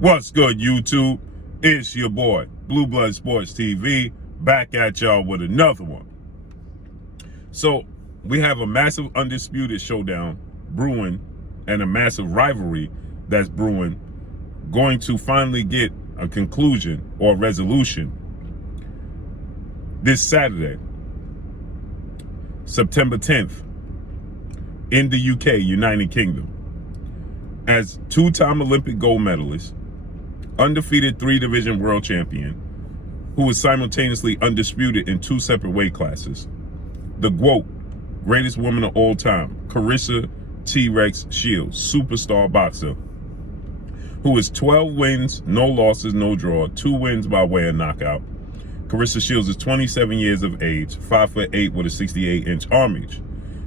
What's good, YouTube? It's your boy, Blue Blood Sports TV, back at y'all with another one. So, we have a massive undisputed showdown brewing and a massive rivalry that's brewing, going to finally get a conclusion or resolution this Saturday, September 10th, in the UK, United Kingdom, as two-time Olympic gold medalist, undefeated 3-division world champion, who was simultaneously undisputed in 2 separate weight classes, the GOAT, greatest woman of all time, Claressa T-Rex Shields, superstar boxer, who is 12 wins, no losses, no draw, 2 wins by way of knockout. Claressa Shields is 27 years of age, 5'8" with a 68-inch arm reach.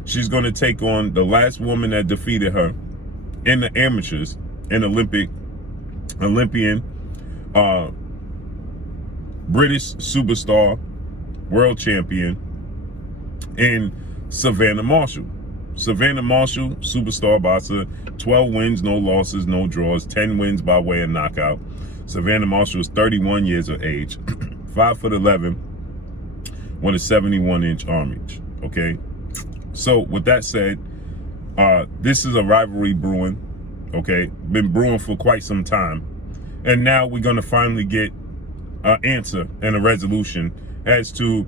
She's going to take on the last woman that defeated her in the amateurs, an Olympian, British superstar, world champion, in Savannah Marshall. Savannah Marshall, superstar boxer, 12 wins, no losses, no draws, 10 wins by way of knockout. Savannah Marshall is 31 years of age, 5'11", with a 71-inch arm reach. Okay, so with that said, this is a rivalry brewing. Okay, been brewing for quite some time, and now we're gonna finally get an answer and a resolution as to,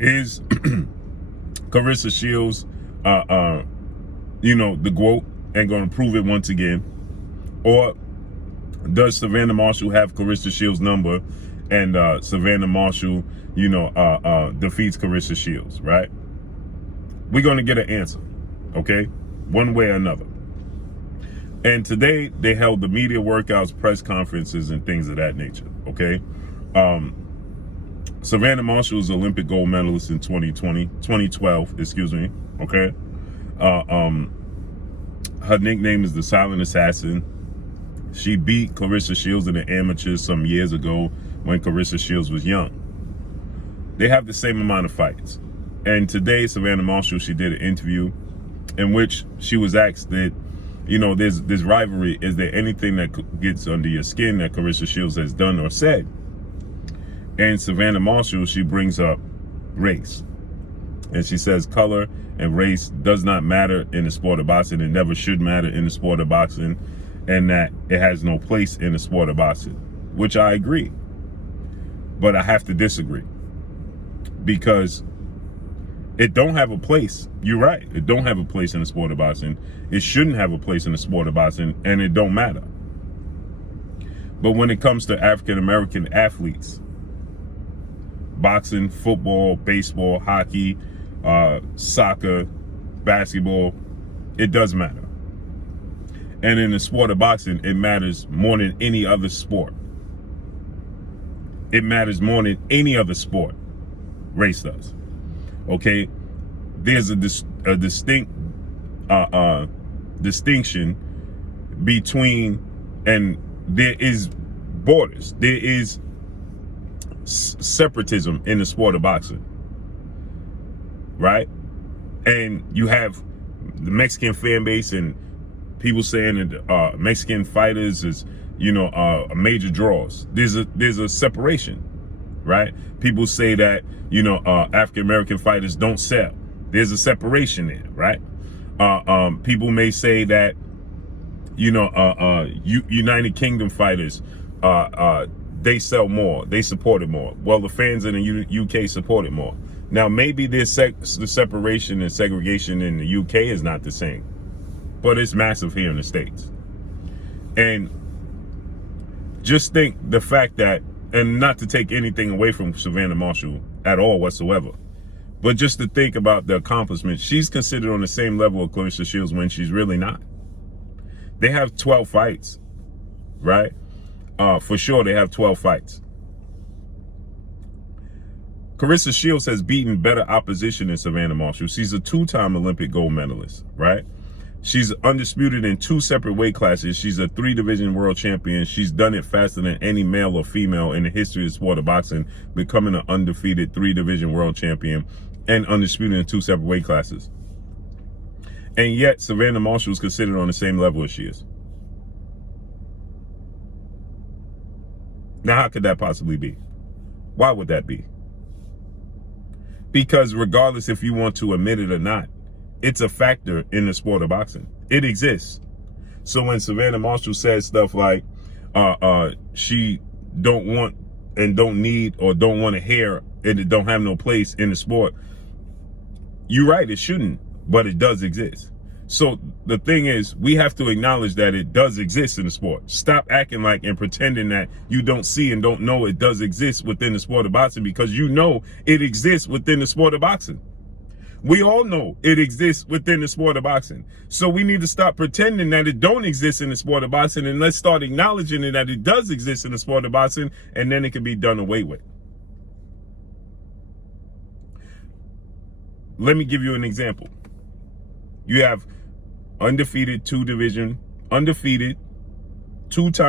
is Claressa Shields, the GOAT, and gonna prove it once again, or does Savannah Marshall have Claressa Shields' number, and Savannah Marshall, defeats Claressa Shields, right? We're gonna get an answer, okay, one way or another. And today they held the media workouts, press conferences, and things of that nature, okay? Savannah Marshall is Olympic gold medalist in 2012, excuse me, okay? Her nickname is the Silent Assassin. She beat Claressa Shields in the amateurs some years ago when Claressa Shields was young. They have the same amount of fights. And today, Savannah Marshall, she did an interview in which she was asked that, there's this rivalry. Is there anything that gets under your skin that Claressa Shields has done or said? And Savannah Marshall, she brings up race. And she says color and race does not matter in the sport of boxing. It never should matter in the sport of boxing. And that it has no place in the sport of boxing, which I agree. But I have to disagree. Because it don't have a place. You're right. It don't have a place in the sport of boxing. It shouldn't have a place in the sport of boxing, and it don't matter. But when it comes to African-American athletes, boxing, football, baseball, hockey, soccer, basketball, it does matter. And in the sport of boxing, it matters more than any other sport. It matters more than any other sport. Race does. Okay, there's a distinct distinction between, and there is borders. There is separatism in the sport of boxing, right? And you have the Mexican fan base and people saying that Mexican fighters is, major draws. There's a separation, right? People say that, African-American fighters don't sell. There's a separation there, right? People may say that, United Kingdom fighters, they sell more, they support it more. Well, the fans in the UK support it more. Now, maybe the separation and segregation in the UK is not the same, but it's massive here in the States. And just think the fact that, and not to take anything away from Savannah Marshall at all whatsoever, but just to think about the accomplishments, she's considered on the same level of Claressa Shields when she's really not. They have 12 fights, right? For sure, they have 12 fights. Claressa Shields has beaten better opposition than Savannah Marshall. She's a 2-time Olympic gold medalist, right? She's undisputed in 2 separate weight classes. She's a 3-division world champion. She's done it faster than any male or female in the history of the sport of boxing, becoming an undefeated 3-division world champion and undisputed in 2 separate weight classes. And yet, Savannah Marshall is considered on the same level as she is. Now, how could that possibly be? Why would that be? Because regardless if you want to admit it or not, it's a factor in the sport of boxing. It exists. So when Savannah Marshall says stuff like she don't want and don't need or don't want to hear and it don't have no place in the sport, you're right, it shouldn't, but it does exist. So the thing is, we have to acknowledge that it does exist in the sport. Stop acting like and pretending that you don't see and don't know it does exist within the sport of boxing, because you know it exists within the sport of boxing. We all know it exists within the sport of boxing. So we need to stop pretending that it don't exist in the sport of boxing, and let's start acknowledging it that it does exist in the sport of boxing, and then it can be done away with. Let me give you an example. You have undefeated two-time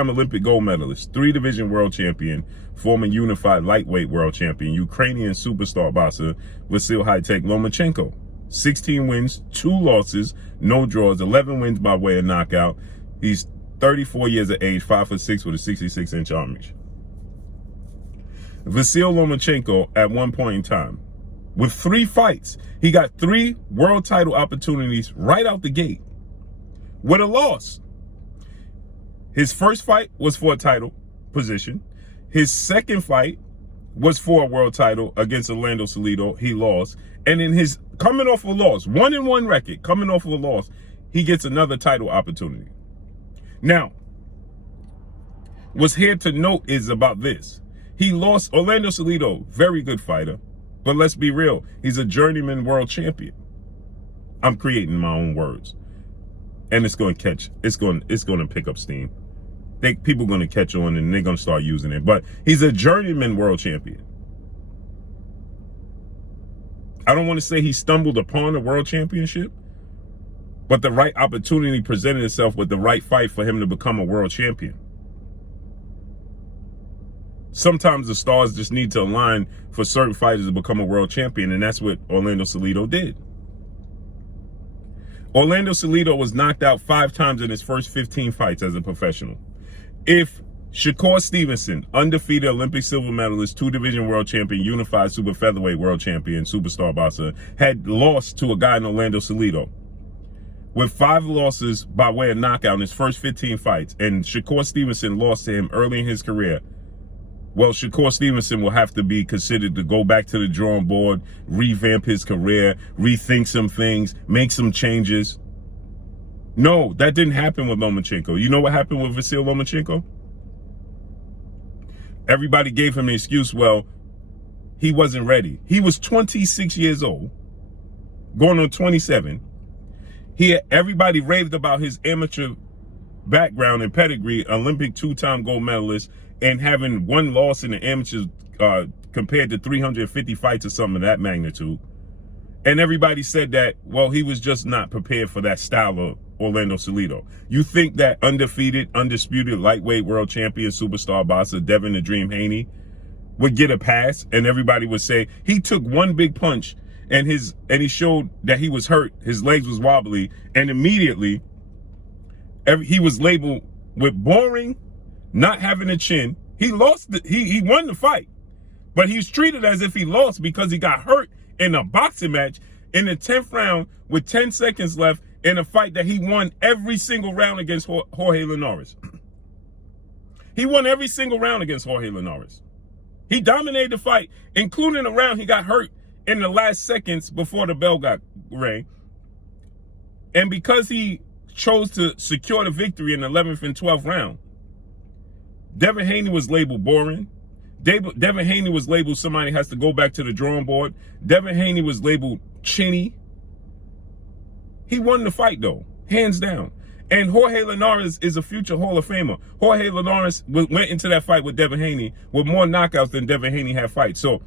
Olympic gold medalist, 3-division world champion, former unified lightweight world champion, Ukrainian superstar boxer Vasil Lomachenko. 16 wins, 2 losses, no draws, 11 wins by way of knockout. He's 34 years of age, 5'6" with a 66-inch arm reach. Vasil Lomachenko, at one point in time, with 3 fights, he got 3 world title opportunities right out the gate with a loss. His first fight was for a title position. His second fight was for a world title against Orlando Salido. He lost. And in his coming off a loss, 1-1 record, coming off of a loss, he gets another title opportunity. Now, what's here to note is about this. He lost Orlando Salido, very good fighter. But let's be real, he's a journeyman world champion. I'm creating my own words. And it's going to pick up steam. People are going to catch on and they're going to start using it. But he's a journeyman world champion. I don't want to say he stumbled upon a world championship, but the right opportunity presented itself with the right fight for him to become a world champion. Sometimes the stars just need to align for certain fighters to become a world champion, and that's what Orlando Salido did. Orlando Salido was knocked out 5 times in his first 15 fights as a professional. If Shakur Stevenson, undefeated Olympic silver medalist, 2-division world champion, unified super featherweight world champion, superstar boxer, had lost to a guy in Orlando Salido with 5 losses by way of knockout in his first 15 fights, and Shakur Stevenson lost to him early in his career, well, Shakur Stevenson will have to be considered to go back to the drawing board, revamp his career, rethink some things, make some changes. No, that didn't happen with Lomachenko. You know what happened with Vasil Lomachenko? Everybody gave him the excuse, well, he wasn't ready. He was 26 years old, going on 27. Everybody raved about his amateur background and pedigree, Olympic 2-time gold medalist, and having 1 loss in the amateurs compared to 350 fights or something of that magnitude. And everybody said that, well, he was just not prepared for that style of Orlando Salido. You think that undefeated, undisputed lightweight world champion superstar boxer Devin the Dream Haney would get a pass, and everybody would say he took 1 big punch and he showed that he was hurt, his legs was wobbly, and immediately he was labeled with boring, not having a chin. He lost. He won the fight, but he was treated as if he lost because he got hurt in a boxing match in the 10th round with 10 seconds left in a fight that he won every single round against Jorge Linares. He won every single round against Jorge Linares. He dominated the fight, including a round he got hurt in the last seconds before the bell got rang. And because he chose to secure the victory in the 11th and 12th round, Devin Haney was labeled boring. Devin Haney was labeled somebody has to go back to the drawing board. Devin Haney was labeled chinny. He won the fight, though, hands down. And Jorge Linares is a future Hall of Famer. Jorge Linares went into that fight with Devin Haney with more knockouts than Devin Haney had fights. So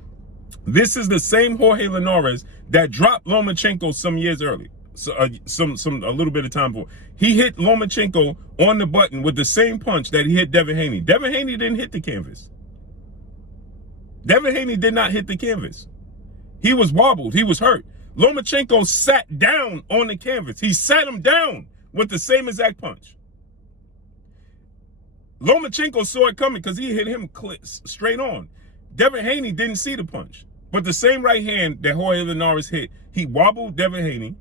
this is the same Jorge Linares that dropped Lomachenko some years early. So, a little bit of time before. He hit Lomachenko on the button with the same punch that he hit Devin Haney. Devin Haney didn't hit the canvas. Devin Haney did not hit the canvas. He was wobbled. He was hurt. Lomachenko sat down on the canvas. He sat him down with the same exact punch. Lomachenko saw it coming because he hit him straight on. Devin Haney didn't see the punch. But the same right hand that Jorge Linares hit, he wobbled Devin Haney.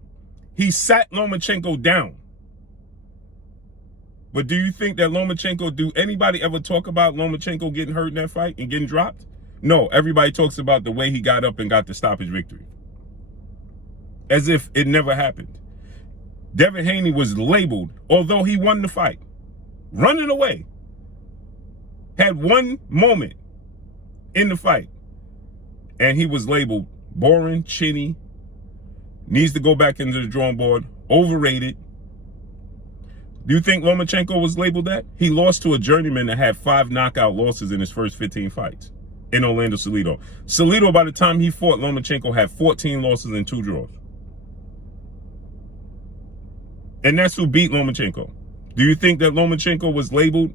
He sat Lomachenko down. But do you think that Lomachenko, do anybody ever talk about Lomachenko getting hurt in that fight and getting dropped? No, everybody talks about the way he got up and got the stoppage victory. As if it never happened. Devin Haney was labeled, although he won the fight, running away. Had one moment in the fight, and he was labeled boring, chinny, needs to go back into the drawing board, overrated. Do you think Lomachenko was labeled that? He lost to a journeyman that had 5 knockout losses in his first 15 fights in Orlando Salido. Salido, by the time he fought Lomachenko, had 14 losses and 2 draws. And that's who beat Lomachenko. Do you think that Lomachenko was labeled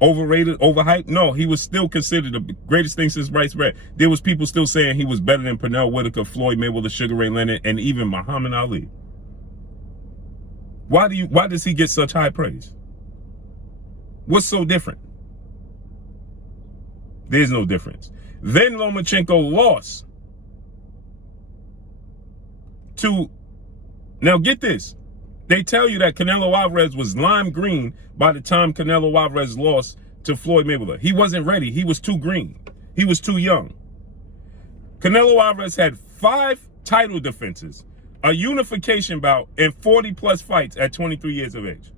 overrated, overhyped? No, he was still considered the greatest thing since sliced bread. There was people still saying he was better than Pernell Whitaker, Floyd Mayweather, Sugar Ray Leonard, and even Muhammad Ali. Why does he get such high praise? What's so different? There's no difference. Then Lomachenko lost to, now get this, they tell you that Canelo Alvarez was lime green by the time Canelo Alvarez lost to Floyd Mayweather. He wasn't ready. He was too green. He was too young. Canelo Alvarez had 5 title defenses, a unification bout, and 40-plus fights at 23 years of age.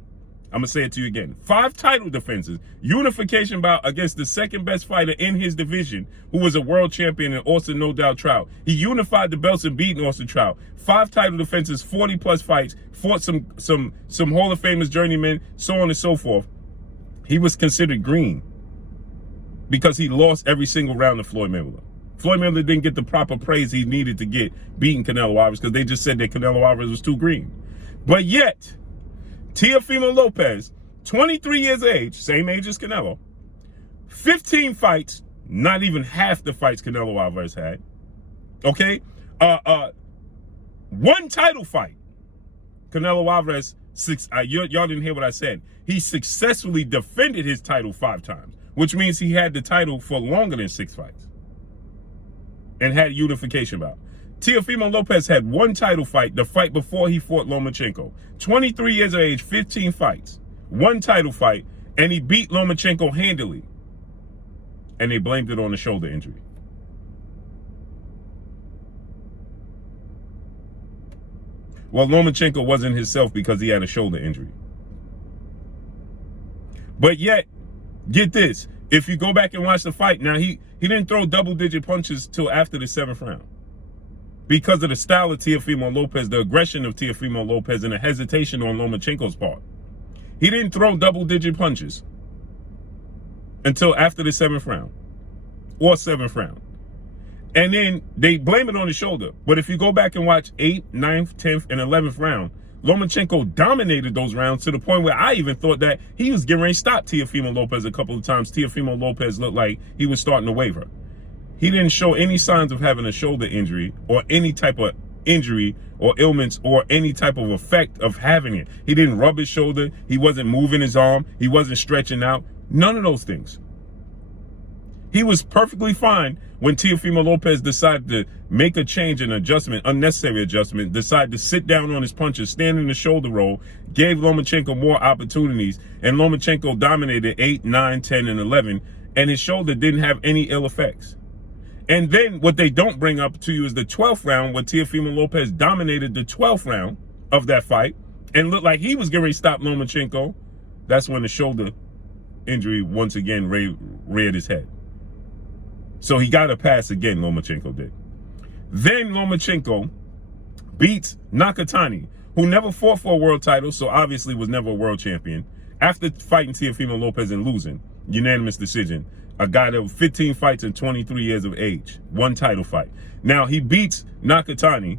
I'm going to say it to you again. 5 title defenses, unification bout against the second best fighter in his division, who was a world champion in Austin No Doubt Trout. He unified the belts and beat Austin Trout. 5 title defenses, 40-plus fights, fought some Hall of Famers, journeymen, so on and so forth. He was considered green because he lost every single round to Floyd Mayweather. Floyd Mayweather didn't get the proper praise he needed to get beating Canelo Alvarez because they just said that Canelo Alvarez was too green. But yet, Teofimo Lopez, 23 years of age, same age as Canelo, 15 fights, not even half the fights Canelo Alvarez had. Okay? 1 title fight. Canelo Alvarez, y'all didn't hear what I said. He successfully defended his title 5 times, which means he had the title for longer than 6 fights and had unification bout. Teofimo Lopez had 1 title fight, the fight before he fought Lomachenko. 23 years of age, 15 fights, 1 title fight, and he beat Lomachenko handily. And they blamed it on a shoulder injury. Well, Lomachenko wasn't himself because he had a shoulder injury. But yet, get this, if you go back and watch the fight, now he didn't throw double-digit punches till after the 7th round. Because of the style of Teofimo Lopez, the aggression of Teofimo Lopez, and the hesitation on Lomachenko's part. He didn't throw double-digit punches until after the 7th round or 7th round. And then they blame it on the shoulder. But if you go back and watch 8th, 9th, 10th, and 11th round, Lomachenko dominated those rounds to the point where I even thought that he was getting ready to stop Teofimo Lopez a couple of times. Teofimo Lopez looked like he was starting to waver. He didn't show any signs of having a shoulder injury or any type of injury or ailments or any type of effect of having it. He didn't rub his shoulder. He wasn't moving his arm. He wasn't stretching out. None of those things. He was perfectly fine when Teofimo Lopez decided to make a change, an adjustment, unnecessary adjustment, decided to sit down on his punches, stand in the shoulder roll, gave Lomachenko more opportunities, and Lomachenko dominated 8, 9, 10, and 11, and his shoulder didn't have any ill effects. And then what they don't bring up to you is the 12th round, where Teofimo Lopez dominated the 12th round of that fight and looked like he was going to stop Lomachenko. That's when the shoulder injury once again reared his head. So he got a pass again, Lomachenko did. Then Lomachenko beats Nakatani, who never fought for a world title, so obviously was never a world champion, after fighting Teofimo Lopez and losing, unanimous decision. A guy that was 15 fights and 23 years of age, 1 title fight. Now he beats Nakatani,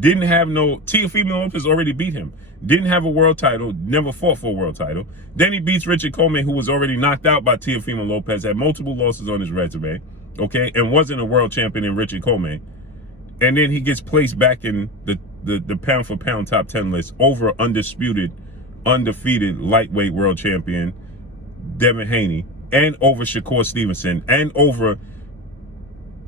didn't have no, Teofimo Lopez already beat him, didn't have a world title, never fought for a world title. Then he beats Richard Coleman, who was already knocked out by Teofimo Lopez, had multiple losses on his resume, okay, and wasn't a world champion in Richard Coleman. And then he gets placed back in the pound for pound top 10 list over undisputed, undefeated lightweight world champion, Devin Haney, and over Shakur Stevenson, and over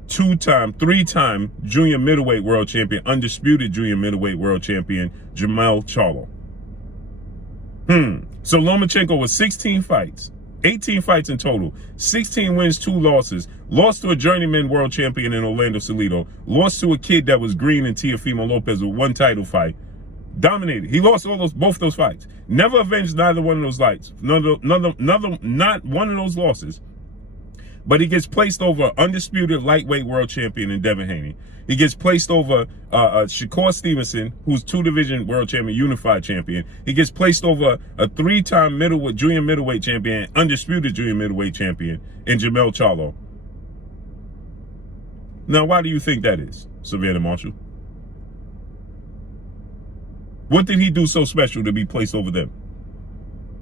three-time junior middleweight world champion, undisputed junior middleweight world champion, Jermell Charlo. So Lomachenko was 16 fights, 18 fights in total, 16 wins, 2 losses, lost to a journeyman world champion in Orlando Salido, lost to a kid that was green in Teofimo Lopez with 1 title fight, dominated. He lost both those fights. Never avenged neither one of those fights. Not one of those losses. But he gets placed over undisputed lightweight world champion in Devin Haney. He gets placed over Shakur Stevenson, who's 2-division world champion, unified champion. He gets placed over a 3-time junior middleweight champion, undisputed junior middleweight champion in Jermell Charlo. Now, why do you think that is, Savannah Marshall? What did he do so special to be placed over them?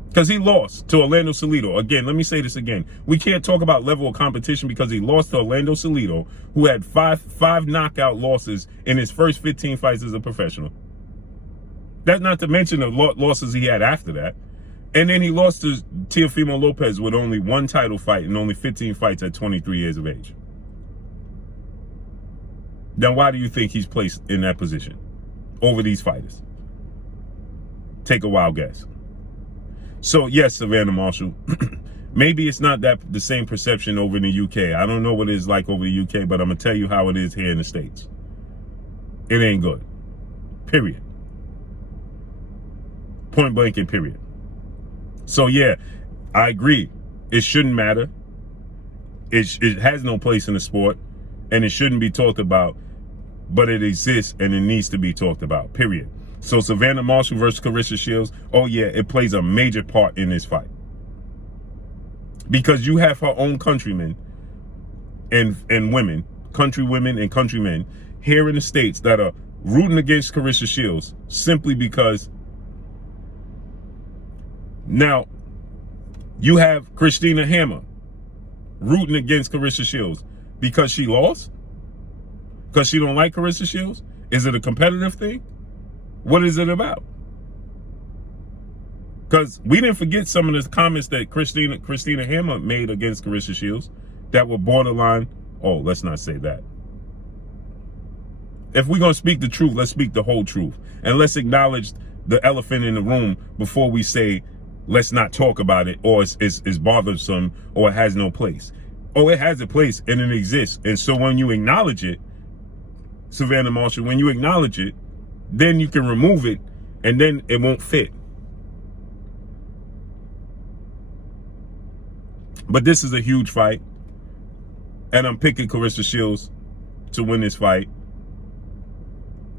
Because he lost to Orlando Salido. Again, let me say this again. We can't talk about level of competition because he lost to Orlando Salido, who had five knockout losses in his first 15 fights as a professional. That's not to mention the losses he had after that. And then he lost to Teofimo Lopez with only 1 title fight and only 15 fights at 23 years of age. Then why do you think he's placed in that position over these fighters? Take a wild guess. So yes, Savannah Marshall, maybe it's not the same perception over in the UK. I don't know what it is like over the UK, but I'm going to tell you how it is here in the States. It ain't good. Period. Point blank and period. So yeah, I agree. It shouldn't matter. It has no place in the sport, and it shouldn't be talked about, but it exists and it needs to be talked about, period. So Savannah Marshall versus Claressa Shields, oh yeah, it plays a major part in this fight. Because you have her own countrymen and women, countrywomen and countrymen here in the States that are rooting against Claressa Shields simply because now you have Christina Hammer rooting against Claressa Shields because she lost? Because she don't like Claressa Shields? Is it a competitive thing? What is it about? Because we didn't forget some of the comments that Christina Hammer made against Claressa Shields that were borderline. Oh, let's not say that. If we're going to speak the truth, let's speak the whole truth. And let's acknowledge the elephant in the room before we say, let's not talk about it, or it's bothersome, or it has no place. Oh, it has a place and it exists. And so when you acknowledge it, Savannah Marshall, when you acknowledge it, then you can remove it, and then it won't fit. But this is a huge fight, and I'm picking Claressa Shields to win this fight,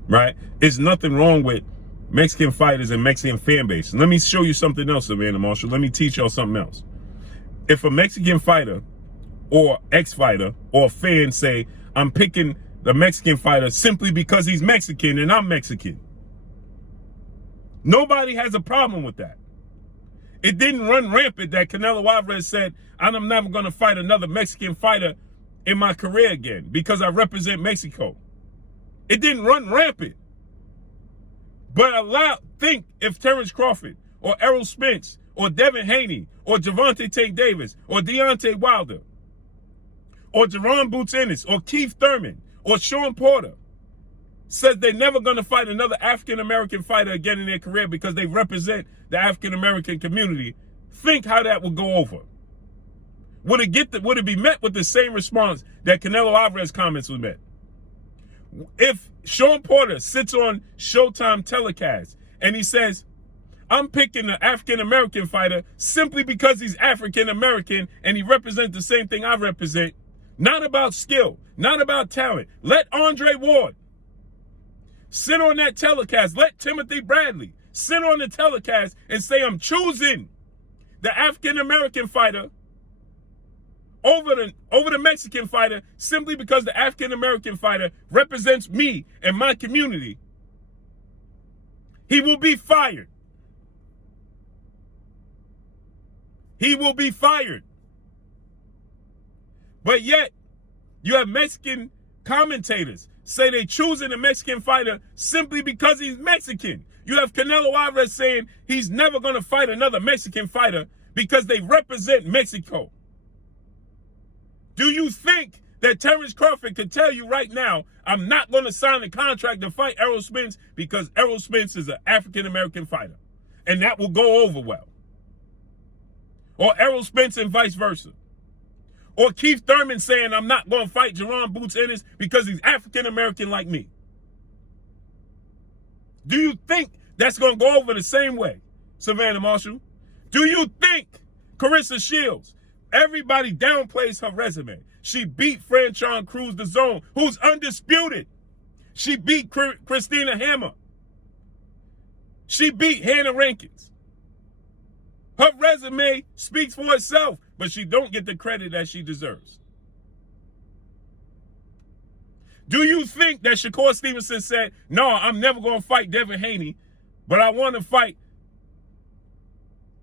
right? There's nothing wrong with Mexican fighters and Mexican fan base. Let me show you something else, Savannah Marshall. Let me teach y'all something else. If a Mexican fighter or ex-fighter or fan say, I'm picking the Mexican fighter simply because he's Mexican and I'm Mexican, nobody has a problem with that. It didn't run rampant that Canelo Alvarez said, I'm never going to fight another Mexican fighter in my career again because I represent Mexico. It didn't run rampant. But think if Terrence Crawford or Errol Spence or Devin Haney or Gervonta Tank Davis or Deontay Wilder or Jerron Boots Ennis or Keith Thurman or Sean Porter says they're never going to fight another African-American fighter again in their career because they represent the African-American community, think how that would go over. Would it be met with the same response that Canelo Alvarez comments was met? If Sean Porter sits on Showtime telecast and he says, I'm picking the African-American fighter simply because he's African-American and he represents the same thing I represent, not about skill, not about talent. Let Andre Ward sit on that telecast. Let Timothy Bradley sit on the telecast and say, I'm choosing the African-American fighter over the Mexican fighter simply because the African-American fighter represents me and my community. He will be fired. He will be fired. But yet, you have Mexican commentators say they're choosing a Mexican fighter simply because he's Mexican. You have Canelo Alvarez saying he's never going to fight another Mexican fighter because they represent Mexico. Do you think that Terrence Crawford could tell you right now, I'm not going to sign a contract to fight Errol Spence because Errol Spence is an African-American fighter, and that will go over well? Or Errol Spence and vice versa. Or Keith Thurman saying, I'm not going to fight Jerron Boots Ennis because he's African-American like me. Do you think that's going to go over the same way, Savannah Marshall? Do you think Claressa Shields, everybody downplays her resume? She beat Franchon Cruz the Zone, who's undisputed. She beat Christina Hammer. She beat Hannah Rankins. Her resume speaks for itself, but she don't get the credit that she deserves. Do you think that Shakur Stevenson said, no, I'm never going to fight Devin Haney, but I want to fight,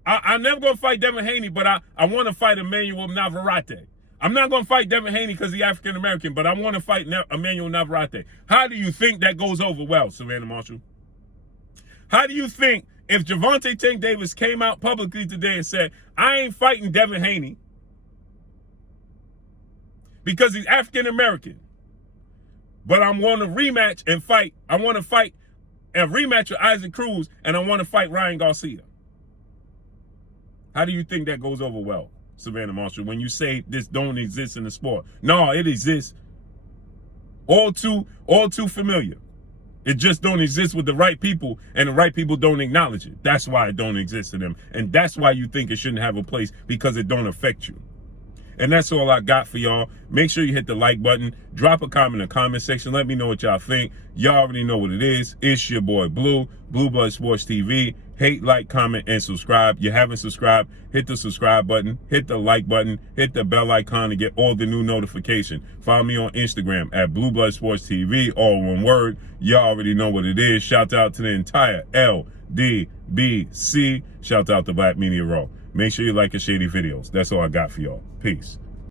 I'm never going to fight Devin Haney, but I want to fight Emmanuel Navarrete. I'm not going to fight Devin Haney because he's African-American, but I want to fight Emmanuel Navarrete. How do you think that goes over well, Savannah Marshall? How do you think if Gervonta Tank Davis came out publicly today and said, I ain't fighting Devin Haney because he's African-American, but I'm going to rematch and fight, I want to fight a rematch with Isaac Cruz, and I want to fight Ryan Garcia? How do you think that goes over well, Savannah Marshall, when you say this don't exist in the sport? No, it exists. All too familiar. It just don't exist with the right people, and the right people don't acknowledge it. That's why it don't exist to them. And that's why you think it shouldn't have a place, because it don't affect you. And that's all I got for y'all. Make sure you hit the like button. Drop a comment in the comment section. Let me know what y'all think. Y'all already know what it is. It's your boy Blue, Blue Blood Sports TV. Hate, like, comment, and subscribe. You haven't subscribed, hit the subscribe button, hit the like button, hit the bell icon to get all the new notifications. Follow me on Instagram at Blue Blood Sports TV, all one word. Y'all already know what it is. Shout out to the entire LDBC. Shout out to Black Media Raw. Make sure you like and share these videos. That's all I got for y'all. Peace.